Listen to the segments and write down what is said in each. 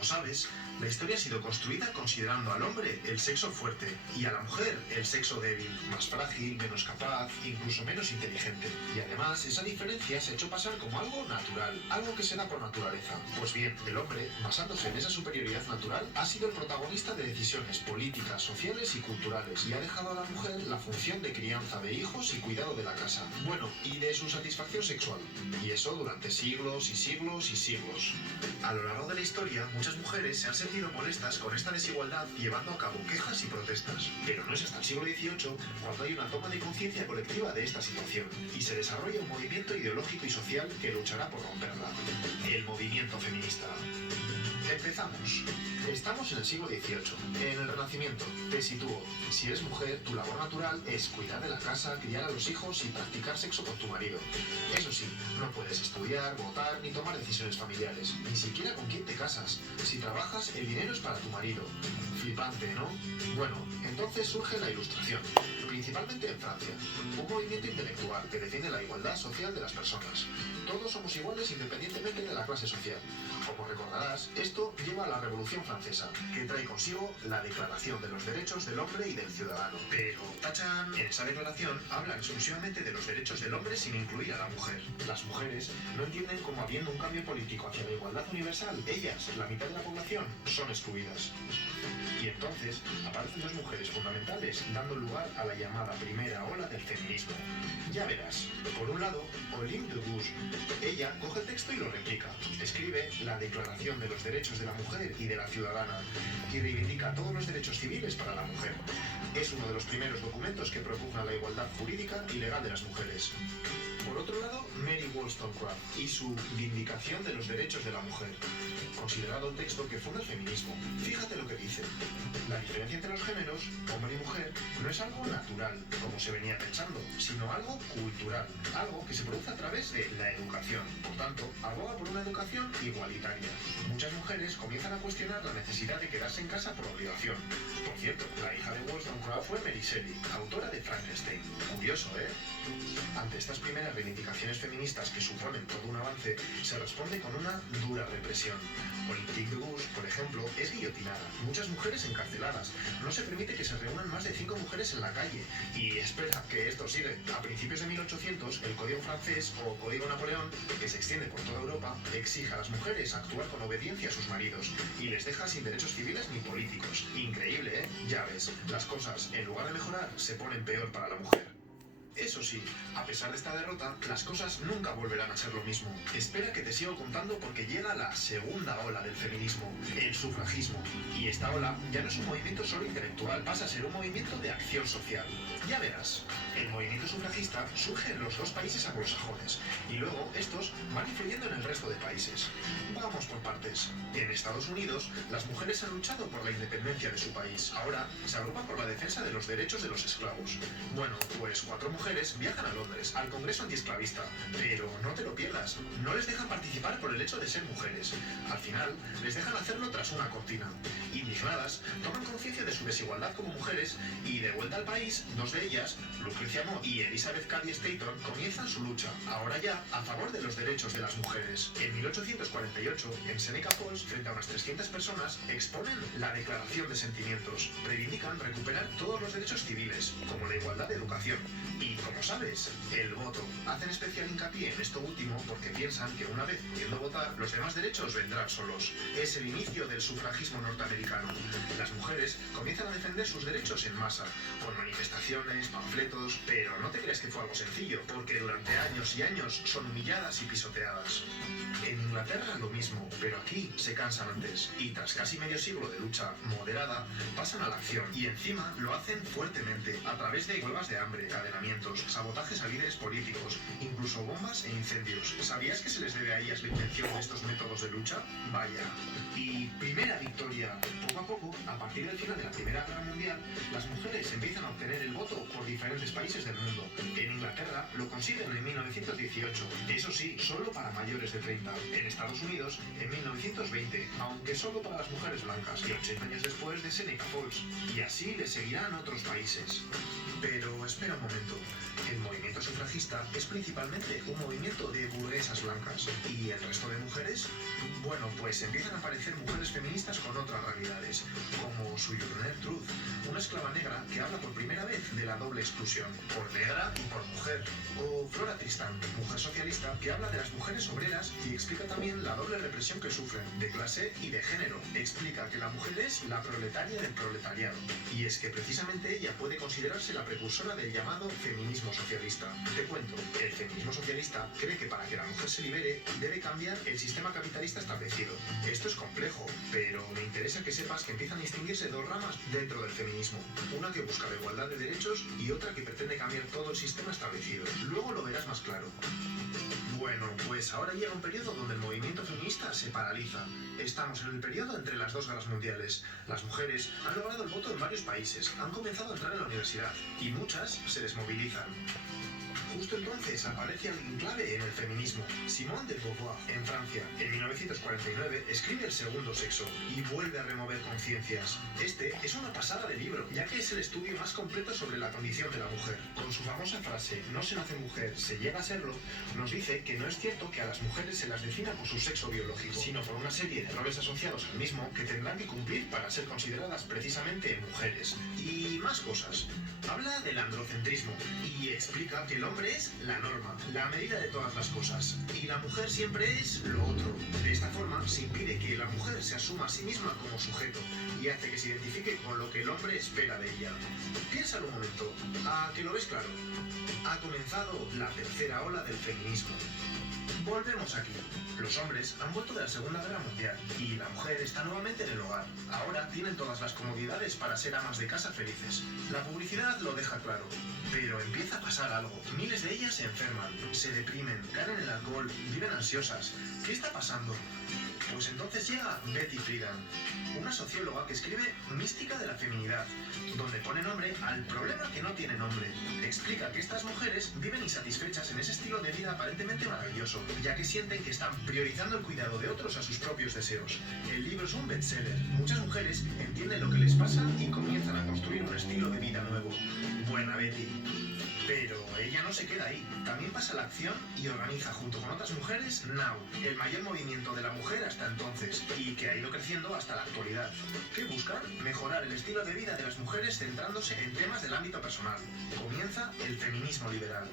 Como sabes, la historia ha sido construida considerando al hombre el sexo fuerte y a la mujer el sexo débil, más frágil, menos capaz, incluso menos inteligente. Y además, esa diferencia se ha hecho pasar como algo natural, algo que se da por naturaleza. Pues bien, el hombre, basándose en esa superioridad natural, ha sido el protagonista de decisiones políticas, sociales y culturales, y ha dejado a la mujer la función de crianza de hijos y cuidado de la casa. Bueno, y de su satisfacción sexual. Y eso durante siglos y siglos y siglos. A lo largo de la historia, muchas mujeres se han sentido molestas con esta desigualdad llevando a cabo quejas y protestas. Pero no es hasta el siglo XVIII cuando hay una toma de conciencia colectiva de esta situación y se desarrolla un movimiento ideológico y social que luchará por romperla. El movimiento feminista. Empezamos. Estamos en el siglo XVIII, en el Renacimiento. Te sitúo. Si eres mujer, tu labor natural es cuidar de la casa, criar a los hijos y practicar sexo con tu marido. Eso sí, no puedes estudiar, votar ni tomar decisiones familiares, ni siquiera con quién te casas. Si trabajas, el dinero es para tu marido. Flipante, ¿no? Bueno, entonces surge la Ilustración, principalmente en Francia. Un movimiento intelectual que defiende la igualdad social de las personas. Todos somos iguales independientemente de la clase social. Como recordarás, esto lleva a la Revolución Francesa, que trae consigo la Declaración de los Derechos del Hombre y del Ciudadano. Pero, ¡tachán!, en esa declaración habla exclusivamente de los derechos del hombre sin incluir a la mujer. Las mujeres no entienden como habiendo un cambio político hacia la igualdad universal, ellas, la mitad de la población, son excluidas. Y entonces aparecen dos mujeres fundamentales dando lugar a la llamada primera ola del feminismo. Ya verás, por un lado, Olympe de Gouges. Ella coge el texto y lo replica. Escribe la Declaración de los Derechos de la Mujer y de la Ciudadana y reivindica todos los derechos civiles para la mujer. Es uno de los primeros documentos que propugna la igualdad jurídica y legal de las mujeres. Por otro lado, Mary Wollstonecraft y su Vindicación de los Derechos de la Mujer, considerado el texto que funda el feminismo. Fíjate lo que dice. La diferencia entre los géneros, hombre y mujer, no es algo natural, como se venía pensando, sino algo cultural, algo que se produce a través de la educación. Por tanto, aboga por una educación igualitaria. Muchas mujeres comienzan a cuestionar la necesidad de quedarse en casa por obligación. Por cierto, la hija de Wollstonecraft fue Mary Shelley, autora de Frankenstein. Curioso, ¿eh? Ante estas primeras reivindicaciones feministas que suponen todo un avance, se responde con una dura represión. Olympe de Gouges, por ejemplo, es guillotinada, muchas mujeres encarceladas, no se permite que se reúnan más de 5 mujeres en la calle. Y espera, que esto sigue. A principios de 1800, el Código francés o Código Napoleón, que se extiende por toda Europa, exige a las mujeres actuar con obediencia a sus maridos y les deja sin derechos civiles ni políticos. Increíble, ¿eh? Ya ves, las cosas, en lugar de mejorar, se ponen peor para la mujer. Eso sí, a pesar de esta derrota, las cosas nunca volverán a ser lo mismo. Espera que te sigo contando porque llega la segunda ola del feminismo, el sufragismo. Y esta ola ya no es un movimiento solo intelectual, pasa a ser un movimiento de acción social. Ya verás, el movimiento sufragista surge en los dos países anglosajones y luego estos van influyendo en el resto de países. Vamos por partes. En Estados Unidos, las mujeres han luchado por la independencia de su país. Ahora se agrupan por la defensa de los derechos de los esclavos. Bueno, pues 4 mujeres viajan a Londres, al Congreso Antiesclavista, pero no te lo pierdas, no les dejan participar por el hecho de ser mujeres. Al final, les dejan hacerlo tras una cortina. Indignadas, toman conciencia de su desigualdad como mujeres y, de vuelta al país, dos de ellas, Lucrecia Mott y Elizabeth Cady Stanton, comienzan su lucha, ahora ya a favor de los derechos de las mujeres. En 1848, en Seneca Falls, frente a unas 300 personas, exponen la Declaración de Sentimientos. Reivindican recuperar todos los derechos civiles, como la igualdad de educación. Y, como sabes, el voto. Hacen especial hincapié en esto último porque piensan que una vez pudiendo votar, los demás derechos vendrán solos. Es el inicio del sufragismo norteamericano. Las mujeres comienzan a defender sus derechos en masa, con manifestaciones, panfletos, pero no te creas que fue algo sencillo, porque durante años y años son humilladas y pisoteadas. En Inglaterra lo mismo, pero aquí se cansan antes, y tras casi medio siglo de lucha moderada, pasan a la acción, y encima lo hacen fuertemente, a través de huelgas de hambre, encadenamientos, sabotajes a líderes políticos, incluso bombas e incendios. ¿Sabías que se les debe a ellas la invención de estos métodos de lucha? Vaya. Y primera victoria. Poco a poco, a partir del final de la Primera Guerra Mundial, las mujeres empiezan a obtener el voto por diferentes países del mundo. En Inglaterra lo consiguen en 1918, eso sí, solo para mayores de 30. En Estados Unidos, en 1920, aunque solo para las mujeres blancas, y 80 años después de Seneca Falls. Y así le seguirán otros países. Pero espera un momento, el movimiento sufragista es principalmente un movimiento de burguesas blancas. ¿Y el resto de mujeres? Bueno, Bueno, pues empiezan a aparecer mujeres feministas con otras realidades, como Sojourner Truth, una esclava negra que habla por primera vez de la doble exclusión, por negra y por mujer, o Flora Tristan, mujer socialista que habla de las mujeres obreras y explica también la doble represión que sufren, de clase y de género. Explica que la mujer es la proletaria del proletariado, y es que precisamente ella puede considerarse la precursora del llamado feminismo socialista. Te cuento, el feminismo socialista cree que para que la mujer se libere debe cambiar el sistema capitalista establecido. Esto es complejo, pero me interesa que sepas que empiezan a distinguirse dos ramas dentro del feminismo, una que busca la igualdad de derechos y otra que pretende cambiar todo el sistema establecido. Luego lo verás más claro. Bueno, pues ahora llega un periodo donde el movimiento feminista se paraliza. Estamos en el periodo entre las dos guerras mundiales. Las mujeres han logrado el voto en varios países, han comenzado a entrar en la universidad y muchas se desmovilizan. Justo entonces aparece alguien clave en el feminismo, Simone de Beauvoir, en Francia. En 1949 escribe El segundo sexo y vuelve a remover conciencias. Este es una pasada de libro, ya que es el estudio más completo sobre la condición de la mujer. Con su famosa frase, no se nace mujer, se llega a serlo, nos dice que no es cierto que a las mujeres se las defina por su sexo biológico, sino por una serie de roles asociados al mismo que tendrán que cumplir para ser consideradas precisamente mujeres. Y más cosas. Habla del androcentrismo y explica que el hombre es la norma, la medida de todas las cosas, y la mujer siempre es lo otro. De esta forma se impide que la mujer se asuma a sí misma como sujeto y hace que se identifique con lo que el hombre espera de ella. Piénsalo un momento, ¿a que lo ves claro? Ha comenzado la tercera ola del feminismo. Volvemos aquí. Los hombres han vuelto de la Segunda Guerra Mundial y la mujer está nuevamente en el hogar. Ahora tienen todas las comodidades para ser amas de casa felices. La publicidad lo deja claro. Pero empieza a pasar algo. Miles de ellas se enferman, se deprimen, caen en el alcohol, viven ansiosas. ¿Qué está pasando? Pues entonces llega Betty Friedan, una socióloga que escribe Mística de la feminidad, donde pone nombre al problema que no tiene nombre. Explica que estas mujeres viven insatisfechas en ese estilo de vida aparentemente maravilloso, ya que sienten que están priorizando el cuidado de otros a sus propios deseos. El libro es un bestseller. Muchas mujeres entienden lo que les pasa y comienzan a construir un estilo de vida nuevo. Buena Betty. Pero ella no se queda ahí, también pasa a la acción y organiza junto con otras mujeres NOW, el mayor movimiento de la mujer hasta entonces y que ha ido creciendo hasta la actualidad. ¿Qué buscan? Mejorar el estilo de vida de las mujeres centrándose en temas del ámbito personal. Comienza el feminismo liberal.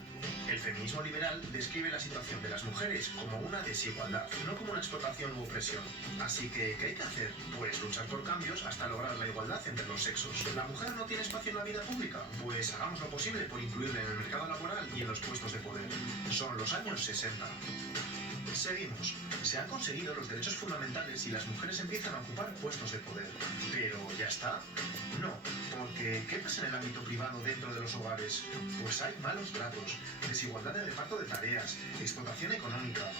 El feminismo liberal describe la situación de las mujeres como una desigualdad, no como una explotación u opresión. Así que, ¿qué hay que hacer? Pues luchar por cambios hasta lograr la igualdad entre los sexos. ¿La mujer no tiene espacio en la vida pública? Pues hagamos lo posible por incluirla en el mercado laboral y en los puestos de poder. Son los años 60. Seguimos. Se han conseguido los derechos fundamentales y las mujeres empiezan a ocupar puestos de poder. ¿Pero ya está? No, porque ¿qué pasa en el ámbito privado dentro de los hogares? Pues hay malos tratos, desigualdad de reparto de tareas, explotación económica.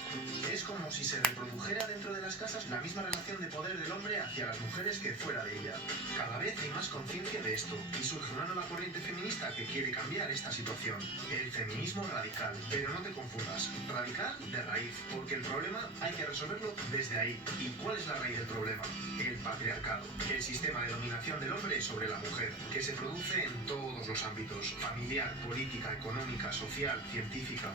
Es como si se reprodujera dentro de las casas la misma relación de poder del hombre hacia las mujeres que fuera de ella. Cada vez hay más conciencia de esto y surge una nueva corriente feminista que quiere cambiar esta situación. El feminismo radical. Pero no te confundas, radical de raíz, porque el problema hay que resolverlo desde ahí. ¿Y cuál es la raíz del problema? El patriarcado, el sistema de dominación del hombre sobre la mujer, que se produce en todos los ámbitos: familiar, política, económica, social, científica.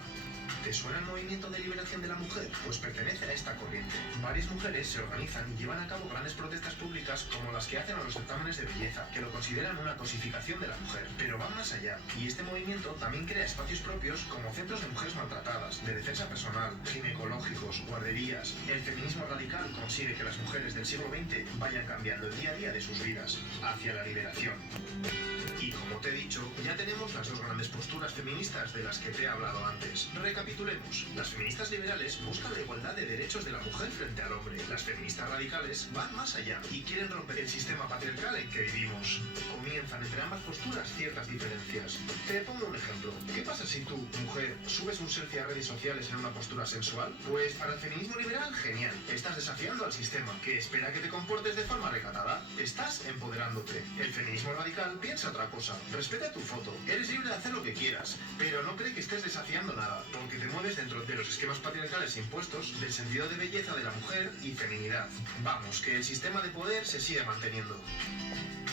¿Te suena el movimiento de liberación de la mujer? Pues pertenece a esta corriente. Varias mujeres se organizan y llevan a cabo grandes protestas públicas como las que hacen a los certámenes de belleza, que lo consideran una cosificación de la mujer. Pero van más allá, y este movimiento también crea espacios propios como centros de mujeres maltratadas, de defensa personal, ginecológicos, guarderías. El feminismo radical consigue que las mujeres del siglo XX vayan cambiando el día a día de sus vidas hacia la liberación. Y como te he dicho, ya tenemos las dos grandes posturas feministas de las que te he hablado antes. Recapitulemos. Las feministas liberales buscan la igualdad de derechos de la mujer frente al hombre. Las feministas radicales van más allá y quieren romper el sistema patriarcal en que vivimos. Comienzan entre ambas posturas ciertas diferencias. Te pongo un ejemplo. ¿Qué pasa si tú, mujer, subes un selfie a redes sociales en una postura sensual? Pues para el feminismo liberal, genial. Estás desafiando al sistema, que espera que te comportes de forma recatada. Estás empoderándote. El feminismo radical piensa otra cosa. Respeta tu foto. Eres libre de hacer lo que quieras, pero no cree que estés desafiando nada, porque te mueves dentro de los esquemas patriarcales impuestos del sentido de belleza de la mujer y feminidad. Vamos, que el sistema de poder se sigue manteniendo.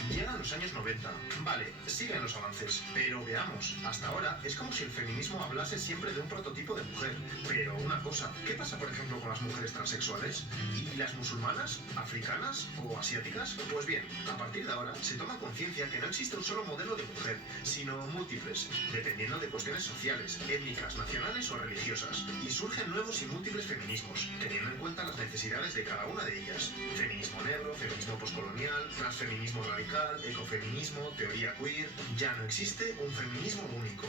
Llegan los años 90. Vale, siguen los avances, pero veamos, hasta ahora es como si el feminismo hablase siempre de un prototipo de mujer. Pero una cosa, ¿Qué pasa, por ejemplo, con las mujeres transexuales? ¿Y las musulmanas, africanas o asiáticas? Pues bien, a partir de ahora se toma conciencia que no existe un solo modelo de mujer, sino múltiples, dependiendo de cuestiones sociales, étnicas, nacionales o religiosas. Y surgen nuevos y múltiples feminismos, teniendo en cuenta las necesidades de cada una de ellas. Feminismo negro, feminismo postcolonial, transfeminismo radical, ecofeminismo, teoría queer. Ya no existe un feminismo único.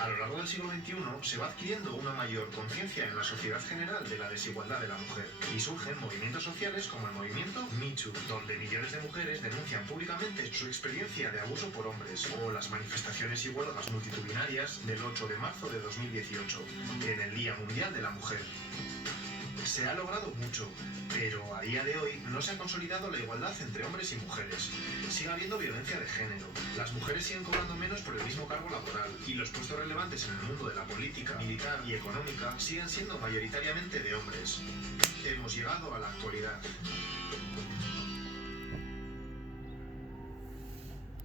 A lo largo del siglo XXI se va adquiriendo una mayor conciencia en la sociedad general de la desigualdad de la mujer y surgen movimientos sociales como el movimiento Me Too, donde millones de mujeres denuncian públicamente su experiencia de abuso por hombres, o las manifestaciones y huelgas multitudinarias del 8 de marzo de 2018, en el Día Mundial de la Mujer. Se ha logrado mucho, pero a día de hoy no se ha consolidado la igualdad entre hombres y mujeres. Sigue habiendo violencia de género, las mujeres siguen cobrando menos por el mismo cargo laboral y los puestos relevantes en el mundo de la política, militar y económica siguen siendo mayoritariamente de hombres. Hemos llegado a la actualidad.